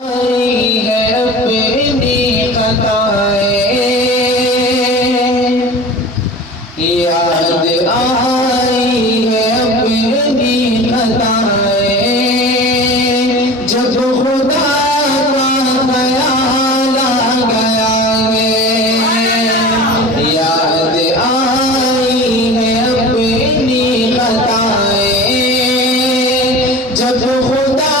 ہے اپنی خطائیں، یاد آئی ہے اپنی خطائیں، جب خدا کا خیال آ گیا ہے، یاد آئی ہے اپنی خطائیں، جب خدا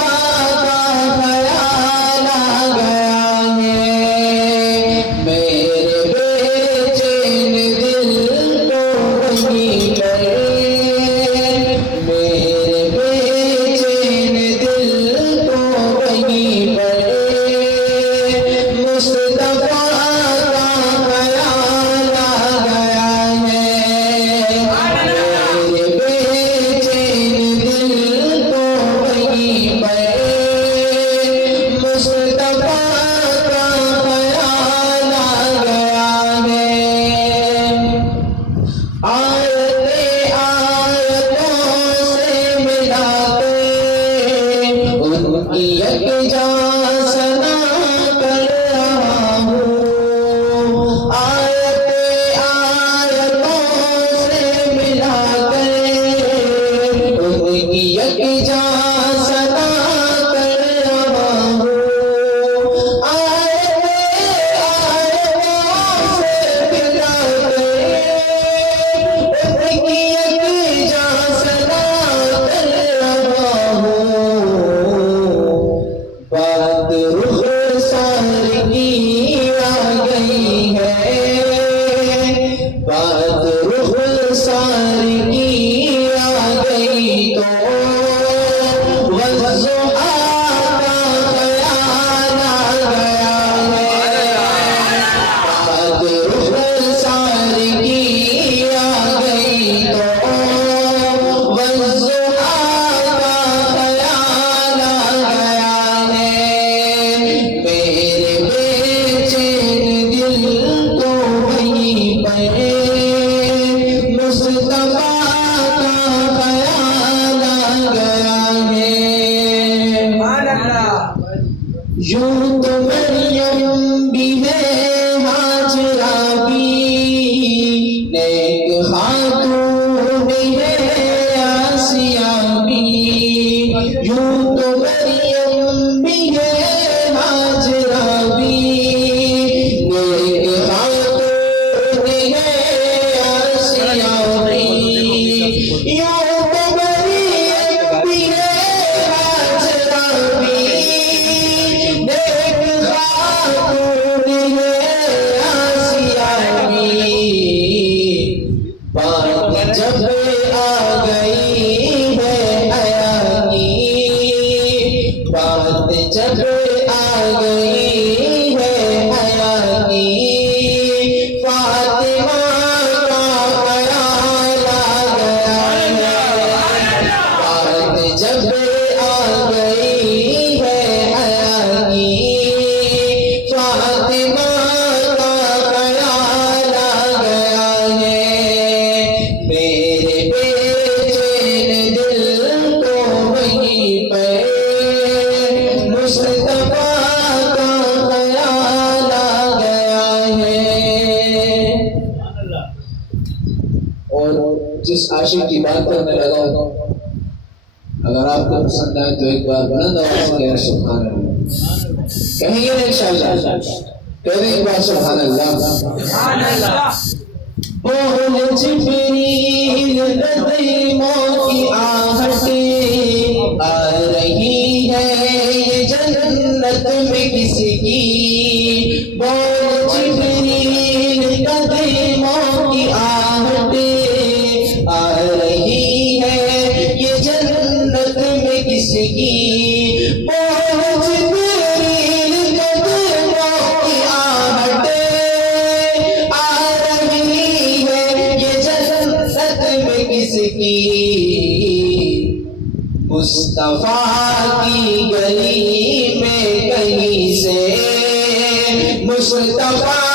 یوں تو مریم بھی ہے ہاجرہ بھی، نیک خاتون ہے آسیہ بھی، یوں تو مریم بھی ہے ہاجرہ بھی، نیک خاتون ہے آسیہ بھی، یوں تو مریم بھی ہے ہاجرہ بھی، جب آ گئی ہے حیا کی بات، جب آ گئی ہے حیا کی، فاطمہ کا خیال آ گیا ہے، بات جب آ گئی ہے حیا کی، فاطمہ جس عاشق کی بات کرنے لگا ہوں، اگر آپ کو پسند آئے تو ایک بار بلند آواز سے کہیں سبحان اللہ، کہیں گے نا انشاءاللہ، کہیں ایک بار سبحان اللہ۔ بول جبریل قدموں کی آہٹیں آ رہی ہے یہ جنت میں کس کی، بول جبریل قدموں کی آہٹیں آ رہی ہے یہ جنت میں کس کی، بول جبریل قدموں کی آہٹیں آ رہی ہے یہ جنت میں کس کی، مصطفیٰ کی گلی میں کہیں سے مصطفیٰ